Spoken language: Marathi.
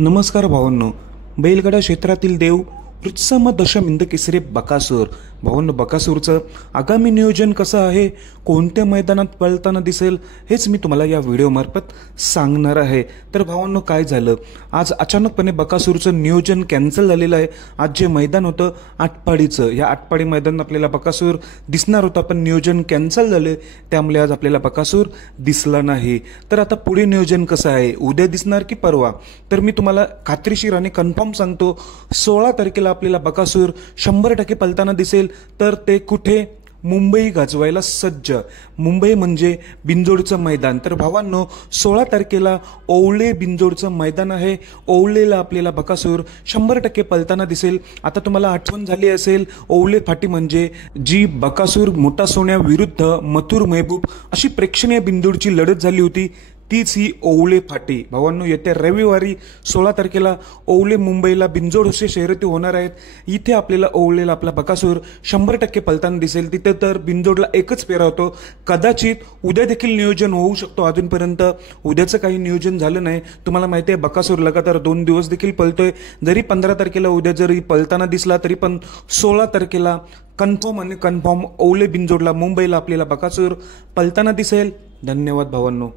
नमस्कार भावांनो. बैलगाडा क्षेत्रातील देव वृत्सम दशम इंदकेसरी बकासूर. भावांनो, बकासूरचं आगामी नियोजन कसं आहे, कोणत्या मैदानात पळताना दिसेल, हेच मी तुम्हाला या व्हिडिओमार्फत सांगणार आहे. तर भावांनो, काय झालं, आज अचानकपणे बकासूरचं नियोजन कॅन्सल झालेलं आहे. आज जे मैदान होतं आटपाडीचं, या आटपाडी मैदानात आपल्याला बकासूर दिसणार होता, पण नियोजन कॅन्सल झाले, त्यामुळे आज आपल्याला बकासूर दिसला नाही. तर आता पुढे नियोजन कसं आहे, उद्या दिसणार की परवा? तर मी तुम्हाला खात्रीशीर आणि कन्फर्म सांगतो, 16 तारखेला आपल्याला बकासूर 100% पलताना दिसेल. तर ते कुठे? मुंबई गाजवायला सज्ज. मुंबई म्हणजे बिंजोडचं मैदान. तर भावांनो, 16 तारखेला ओवळे बिंजोडचं मैदान आहे. ओवळेला आपल्याला बकासूर 100% पलताना दिसेल. आता तुम्हाला आठवण झाली असेल, ओवळे फाटी म्हणजे जी बकासूर मोठा सोन्या विरुद्ध मथुर महबूब अशी प्रेक्षणीय बिंजोडची लढत झाली होती, तीच ही ओवळे फाटी. भावांनो, येत्या रविवारी 16 तारखेला ओवळे मुंबईला बिंजोड असे शर्यती होणार आहेत. इथे आपल्याला ओवळेला आपला बकासूर 100% पलताना दिसेल. तिथे तर बिंजोडला एकच पेरा होतो. कदाचित उद्या देखील नियोजन होऊ शकतो. अजूनपर्यंत उद्याचं काही नियोजन झालं नाही. तुम्हाला माहिती आहे, बकासूर लगातार 2 दिवस देखील पलतोय. जरी 15 तारखेला उद्या जरी पलताना दिसला, तरी पण 16 तारखेला कन्फर्म ओवळे बिंजोडला मुंबईला आपल्याला बकासूर पलताना दिसेल. धन्यवाद भावांनो.